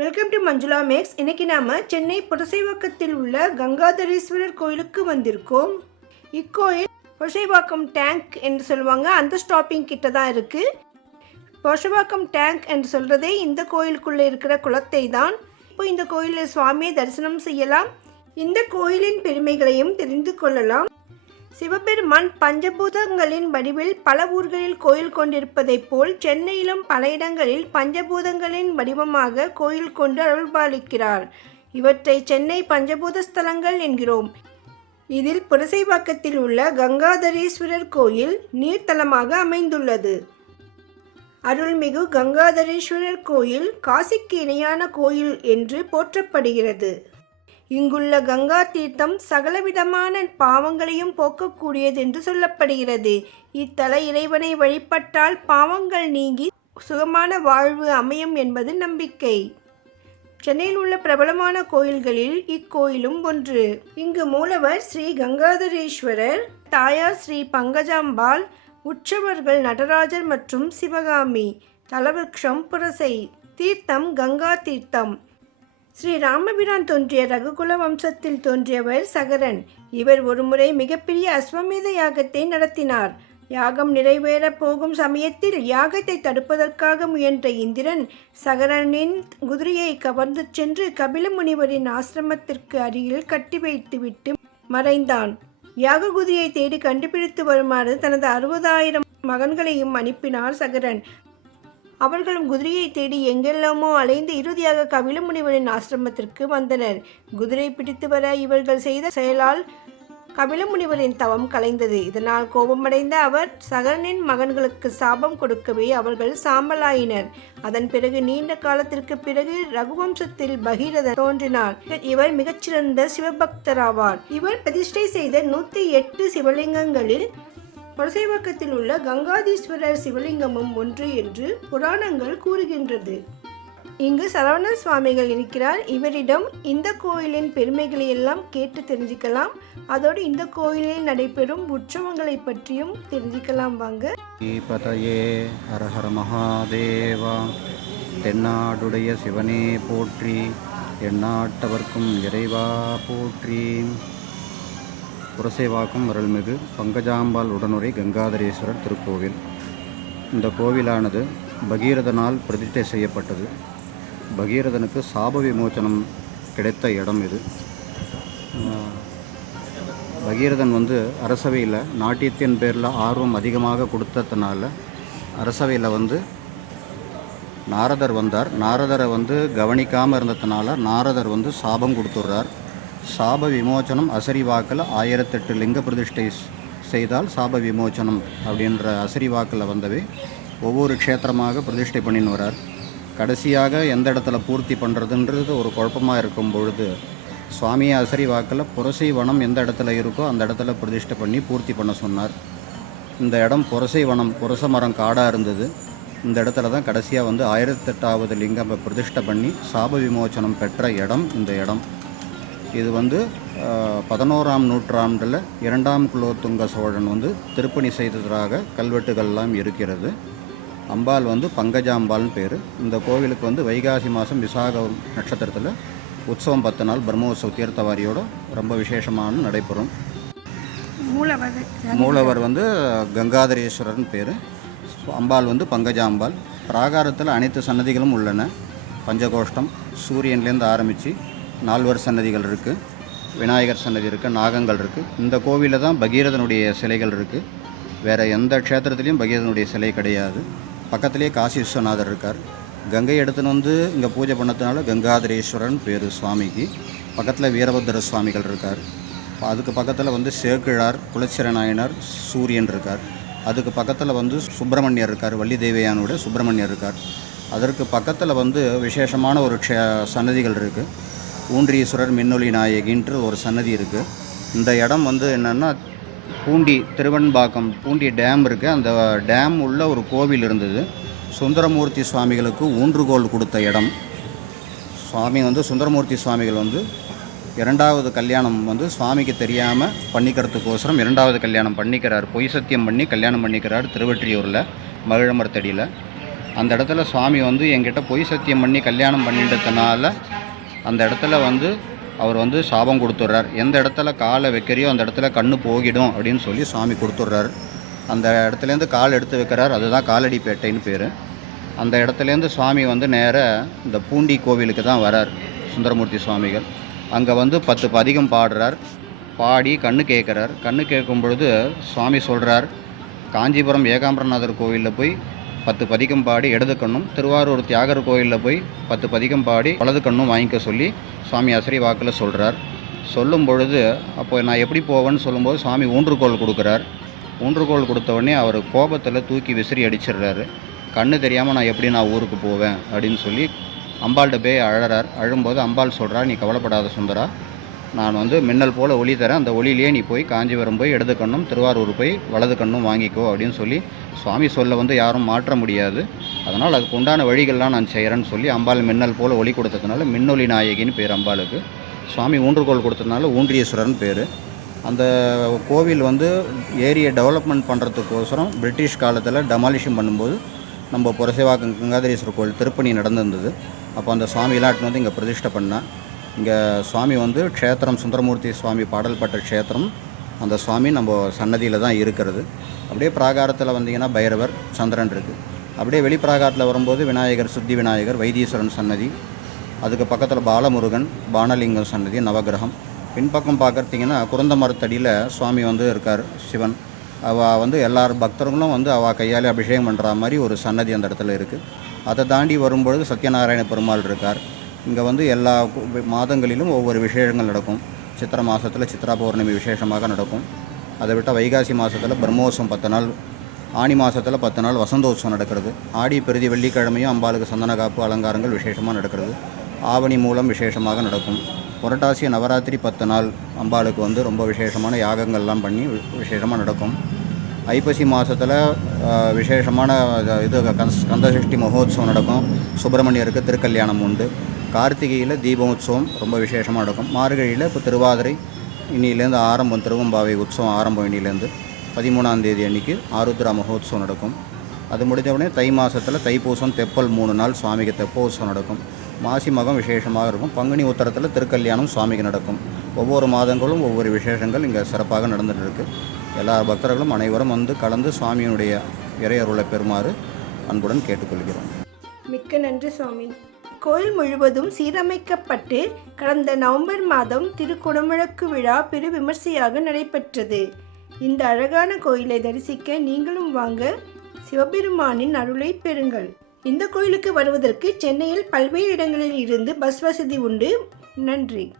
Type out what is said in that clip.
Welcome to Manjula maths இன்னைக்கு நாம் சென்னை புரசைவாக்கத்தில் உள்ள கங்காதரேஸ்வரர் கோயிலுக்கு வந்திருக்கோம். இக்கோயில் புரசைவாக்கம் டேங்க் என்று சொல்லுவாங்க. அந்த ஸ்டாப்பிங் கிட்ட தான் இருக்குது புரசைவாக்கம் டேங்க் என்று சொல்கிறதே இந்த கோயிலுக்குள்ளே இருக்கிற குளத்தை தான். இப்போ இந்த கோயிலில் சுவாமியை தரிசனம் செய்யலாம். இந்த கோயிலின் பெருமைகளையும் தெரிந்து கொள்ளலாம். சிவபெருமான் பஞ்சபூதங்களின் வடிவில் பல ஊர்களில் கோயில் கொண்டிருப்பதைப் போல் சென்னையிலும் பல இடங்களில் பஞ்சபூதங்களின் வடிவமாக கோயில் கொண்டு அருள்பாலிக்கிறார். இவற்றை சென்னை பஞ்சபூத ஸ்தலங்கள் என்கிறோம். இதில் புரசைவாக்கத்தில் உள்ள கங்காதரீஸ்வரர் கோயில் நீர்த்தலமாக அமைந்துள்ளது. அருள்மிகு கங்காதரீஸ்வரர் கோயில் காசிக்கு இணையான கோயில் என்று போற்றப்படுகிறது. இங்குள்ள கங்கா தீர்த்தம் சகலவிதமான பாவங்களையும் போக்கக்கூடியது என்று சொல்லப்படுகிறது. இத்தல இறைவனை வழிபட்டால் பாவங்கள் நீங்கி சுகமான வாழ்வு அமையும் என்பது நம்பிக்கை. சென்னையில் உள்ள பிரபலமான கோயில்களில் இக்கோயிலும் ஒன்று. இங்கு மூலவர் ஸ்ரீ கங்காதரேஸ்வரர் தாயார் ஸ்ரீ பங்கஜாம்பாள் உற்சவர்கள் நடராஜர் மற்றும் சிவகாமி தலவிருக்ஷம் புரசை. தீர்த்தம் கங்கா தீர்த்தம். ஸ்ரீ ராமபிரான் தோன்றிய ரகுகுல வம்சத்தில் தோன்றியவர் சகரன். இவர் ஒருமுறை மிகப்பெரிய அஸ்வமேத யாகத்தை நடத்தினார். யாகம் நிறைவேறப் போகும் சமயத்தில் யாகத்தை தடுப்பதற்காக முயன்ற இந்திரன் சகரனின் குதிரையை கவர்ந்து சென்று கபில முனிவரின் ஆசிரமத்திற்கு அருகில் கட்டி வைத்துவிட்டு மறைந்தான். யாக குதிரையை தேடி கண்டுபிடித்து வருமாறு தனது அறுபதாயிரம் மகன்களையும் அனுப்பினார் சகரன். அவர்களும் குதிரையை தேடி எங்கெல்லாமோ அலைந்து இறுதியாக கபிலமுனிவரின் ஆசிரமத்திற்கு வந்தனர். குதிரை பிடித்து வர இவர்கள் செய்த செயலால் கபில முனிவரின் தவம் கலைந்தது. இதனால் கோபமடைந்த அவர் சகரனின் மகன்களுக்கு சாபம் கொடுக்கவே அவர்கள் சாம்பலாயினர். அதன் பிறகு நீண்ட காலத்திற்கு பிறகு ரகுவம்சத்தில் பகீரதன் தோன்றினார். இவர் மிகச்சிறந்த சிவபக்தராவார். இவர் பிரதிஷ்டை செய்த நூற்றி எட்டு சிவலிங்கங்களில் புரசைவாக்கத்தில் உள்ள கங்காதீஸ்வரர் சிவலிங்கமும் ஒன்று என்று புராணங்கள் கூறுகின்றது. இங்கு சரவண சுவாமிகள் இருக்கிறார். இவரிடம் இந்த கோயிலின் பெருமைகளை எல்லாம் கேட்டு தெரிஞ்சுக்கலாம். அதோடு இந்த கோயிலில் நடைபெறும் உற்சவங்களை பற்றியும் தெரிஞ்சுக்கலாம் வாங்க. பதையே ஹரஹர மகாதேவா தென்னாடுடைய சிவனே போற்றி எந்நாட்டவர்க்கும் இறைவா போற்றி. புரசைவாக்கம் அருள்மிகு பங்கஜாம்பாள் உடனுரை கங்காதரேஸ்வரர் திருக்கோவில். இந்த கோவிலானது பகீரதனால் பிரதிஷ்டை செய்யப்பட்டது. பகீரதனுக்கு சாப விமோச்சனம் கிடைத்த இடம் இது. பகீரதன் வந்து அரசவையில் நாட்டியத்தின் பேரில் ஆர்வம் அதிகமாக கொடுத்ததுனால அரசவையில் வந்து நாரதர் வந்தார். நாரதரை வந்து கவனிக்காமல் இருந்ததுனால நாரதர் வந்து சாபம் கொடுத்துட்றார். சாப விமோச்சனம் அசரிவாக்கில் ஆயிரத்தெட்டு லிங்க பிரதிஷ்டை செய்தால் சாப விமோச்சனம் அப்படின்ற அசரி வாக்கில் வந்தவே ஒவ்வொரு க்ஷேத்திரமாக பிரதிஷ்டை பண்ணின்னு வரார் கடைசியாக எந்த இடத்துல பூர்த்தி பண்ணுறதுன்றது ஒரு குழப்பமாக இருக்கும் பொழுது சுவாமியை அசரி வாக்கில் புரசை வனம் எந்த இடத்துல இருக்கோ அந்த இடத்துல பிரதிஷ்டை பண்ணி பூர்த்தி பண்ண சொன்னார். இந்த இடம் புரசை வனம் புரச மரம் காடாக இருந்தது. இந்த இடத்துல தான் கடைசியாக வந்து ஆயிரத்தெட்டாவது லிங்கம் பிரதிஷ்டை பண்ணி சாப விமோச்சனம் பெற்ற இடம் இந்த இடம். இது வந்து பதினோராம் நூற்றாண்டில் இரண்டாம் குலோத்துங்க சோழன் வந்து திருப்பணி செய்ததாக கல்வெட்டுகள்லாம் இருக்கிறது. அம்பாள் வந்து பங்கஜாம்பாள்னு பேர். இந்த கோவிலுக்கு வந்து வைகாசி மாதம் விசாக நட்சத்திரத்தில் உற்சவம் பத்து நாள் பிரம்மோற்சவ தீர்த்தவாரியோட ரொம்ப விசேஷமான நடைபெறும். மூலவர். மூலவர் வந்து கங்காதரேஸ்வரர்னு பேர். அம்பாள் வந்து பங்கஜாம்பாள். பிராகாரத்தில் அனைத்து சன்னதிகளும் உள்ளன. பஞ்சகோஷ்டம் சூரியன்லேருந்து ஆரம்பித்து நால்வர் சன்னதிகள் இருக்குது விநாயகர் சன்னதி இருக்குது நாகங்கள் இருக்குது இந்த கோவிலில் தான் பகீரதனுடைய சிலைகள் இருக்குது வேறு எந்த க்ஷேத்திரத்துலேயும் பகீரதனுடைய சிலை கிடையாது. பக்கத்துலேயே காசி விஸ்வநாதர் இருக்கார். கங்கை எடுத்துன்னு வந்து இங்கே பூஜை பண்ணதுனால கங்காதரேஸ்வரன் பேர் சுவாமிக்கு. பக்கத்தில் வீரபத்திர சுவாமிகள் இருக்கார். அதுக்கு பக்கத்தில் வந்து சேக்கிழார் குலச்சிர நாயனார் சூரியன் இருக்கார். அதுக்கு பக்கத்தில் வந்து சுப்பிரமணியர் இருக்கார் வள்ளி தேவையானோட சுப்பிரமணியர் இருக்கார். அதற்கு பக்கத்தில் வந்து விசேஷமான ஒரு க்ஷே சன்னதிகள் இருக்குது ஊன்றீஸ்வரர் மின்னொலி நாயகின்ற ஒரு சன்னதி இருக்குது இந்த இடம் வந்து என்னென்னா பூண்டி திருவன்பாக்கம் பூண்டி டேம் இருக்குது அந்த டேம் உள்ள ஒரு கோவில் இருந்தது. சுந்தரமூர்த்தி சுவாமிகளுக்கு ஊன்றுகோல் கொடுத்த இடம். சுவாமி வந்து சுந்தரமூர்த்தி சுவாமிகள் வந்து இரண்டாவது கல்யாணம் வந்து சுவாமிக்கு தெரியாமல் பண்ணிக்கிறதுக்கோசரம் இரண்டாவது கல்யாணம் பண்ணிக்கிறார். பொய் சத்தியம் பண்ணி கல்யாணம் பண்ணிக்கிறார் திருவற்றியூரில் மகிழமரத்தடியில் அந்த இடத்துல சுவாமி வந்து என்கிட்ட பொய் சத்தியம் பண்ணி கல்யாணம் பண்ணிட்டதுனால அந்த இடத்துல வந்து அவர் வந்து சாபம் கொடுத்துட்றார். எந்த இடத்துல காலை வைக்கிறியோ அந்த இடத்துல கண்ணு போகிடும் அப்படின்னு சொல்லி சாமி கொடுத்துட்றாரு. அந்த இடத்துலேருந்து கால் எடுத்து வைக்கிறார். அதுதான் காலடிப்பேட்டைன்னு பேர். அந்த இடத்துலேருந்து சுவாமி வந்து நேராக இந்த பூண்டி கோவிலுக்கு தான் வரார் சுந்தரமூர்த்தி சுவாமிகள். அங்கே வந்து பத்து பதிகம் பாடுறார். பாடி கண்ணு கேட்குறார். கண்ணு கேட்கும் பொழுது சுவாமி சொல்கிறார் காஞ்சிபுரம் ஏகாம்பரநாதர் கோவிலில் போய் பத்து பதிகம் பாடி இடது கண்ணும் திருவாரூர் தியாகர் கோயிலில் போய் பத்து பதிகம் பாடி வலது கண்ணும் வாங்கிக்க சொல்லி சுவாமி அசரி வாக்கில் சொல்கிறார் சொல்லும் பொழுது அப்போ நான் எப்படி போவேன்னு சொல்லும்போது சுவாமி ஊன்றுகோல் கொடுக்குறார். ஊன்றுகோல் கொடுத்தவொடனே அவர் கோபத்தில் தூக்கி விசிறி அடிச்சிடுறாரு. கண்ணு தெரியாமல் நான் எப்படி நான் ஊருக்கு போவேன் அப்படின்னு சொல்லி அம்பாள்கிட்ட போய் அழறார். அழும்போது அம்பாள் சொல்கிறா நீ கவலைப்படாத சுந்தரா நான் வந்து மின்னல் போல் ஒளி தரேன். அந்த ஒளியிலேயே நீ போய் காஞ்சிபுரம் போய் இடது கண்ணும் திருவாரூர் போய் வலது கண்ணும் வாங்கிக்கோ அப்படின்னு சொல்லி சுவாமி சொல்ல வந்து யாரும் மாற்ற முடியாது. அதனால் அதுக்கு உண்டான வழிகள்லாம் நான் செய்கிறேன்னு சொல்லி அம்பாள் மின்னல் போல் ஒளி கொடுத்ததுனால மின்னொலி நாயகின்னு பேர் அம்பாளுக்கு. சுவாமி ஊன்றுகோல் கொடுத்ததுனால ஊன்றியேஸ்வரன் பேர். அந்த கோவில் வந்து ஏரியை டெவலப்மெண்ட் பண்ணுறதுக்கோசரம் பிரிட்டிஷ் காலத்தில் டெமாலிஷன் பண்ணும்போது நம்ம புரசைவாக்கம் கங்காதரீஸ்வரர் கோவில் திருப்பணி நடந்திருந்தது. அப்போ அந்த சுவாமிலாம் எடுத்துன்னு வந்து இங்கே பிரதிஷ்டை பண்ணேன் இங்கே சுவாமி வந்து க்ஷேத்திரம் சுந்தரமூர்த்தி சுவாமி பாடல்பட்ட க்ஷேத்திரம் அந்த சுவாமி நம்ம சன்னதியில் தான் இருக்கிறது. அப்படியே பிராகாரத்தில் வந்தீங்கன்னா பைரவர் சந்திரன் இருக்குது அப்படியே வெளிப்பிராகாரத்தில் வரும்போது விநாயகர் சுத்தி விநாயகர் வைத்தீஸ்வரன் சன்னதி அதுக்கு பக்கத்தில் பாலமுருகன் பானலிங்கம் சன்னதி நவகிரகம். பின்பக்கம் பார்க்குறீங்கன்னா குறந்த மரத்தடியில் சுவாமி வந்து இருக்கார் சிவன். அவள் வந்து எல்லார் பக்தர்களும் வந்து அவள் கையாலே அபிஷேகம் பண்ணுற மாதிரி ஒரு சன்னதி அந்த இடத்துல இருக்குது அதை தாண்டி வரும்பொழுது சத்யநாராயண பெருமாள் இருக்கார். இங்கே வந்து எல்லா மாதங்களிலும் ஒவ்வொரு விசேஷங்கள் நடக்கும். சித்திரை மாதத்தில் சித்ரா பௌர்ணமி விசேஷமாக நடக்கும். அதை விட்டால் வைகாசி மாதத்தில் பிரம்மோற்சவம் பத்து நாள் ஆனி மாதத்தில் பத்து நாள் வசந்தோத்சவம் நடக்கிறது. ஆடி பெருதி வெள்ளிக்கிழமையும் அம்பாளுக்கு சந்தன காப்பு அலங்காரங்கள் விசேஷமாக நடக்கிறது. ஆவணி மூலம் விசேஷமாக நடக்கும். புரட்டாசி நவராத்திரி பத்து நாள் அம்பாளுக்கு வந்து ரொம்ப விசேஷமான யாகங்கள்லாம் பண்ணி வி- விசேஷமாக நடக்கும். ஐப்பசி மாதத்தில் விசேஷமான இது- இது கந்த- கந்தசஷ்டி மகோத்சவம் நடக்கும். சுப்பிரமணியருக்கு திருக்கல்யாணம் உண்டு. கார்த்திகையில் தீபோத்சவம் ரொம்ப விசேஷமாக நடக்கும். மார்கழியில் இப்போ திருவாதிரை இன்னிலேருந்து ஆரம்பம் திருவம்பாவை உற்சவம் ஆரம்பம் இன்னிலேருந்து பதிமூணாம் தேதி அன்னைக்கு ஆருத்ரா மகோத்சவம் நடக்கும். அது முடிஞ்ச உடனே தை மாதத்தில் தைப்பூசம் தெப்பல் மூணு நாள் சுவாமிக்கு தெப்போத்சவம் நடக்கும். மாசி மகம் விசேஷமாக இருக்கும். பங்குனி உத்தரத்தில் திருக்கல்யாணம் சுவாமிக்கு நடக்கும். ஒவ்வொரு மாதங்களும் ஒவ்வொரு விசேஷங்கள் இங்கே சிறப்பாக நடந்துகிட்டு இருக்குது எல்லா பக்தர்களும் அனைவரும் வந்து கலந்து சுவாமியினுடைய இறையருளை பெறுமாறு அன்புடன் கேட்டுக்கொள்கிறோம். மிக்க நன்றி சுவாமி. கோயில் முழுவதும் சீரமைக்கப்பட்டு கடந்த நவம்பர் மாதம் திருக்குடமுழக்கு விழா பெரு விமர்சையாக நடைபெற்றது. இந்த அழகான கோயிலை தரிசிக்க நீங்களும் வாங்க சிவபெருமானின் அருளை பெறுங்கள். இந்த கோயிலுக்கு வருவதற்கு சென்னையில் பல்வேறு இடங்களில் இருந்து பஸ் வசதி உண்டு. நன்றி.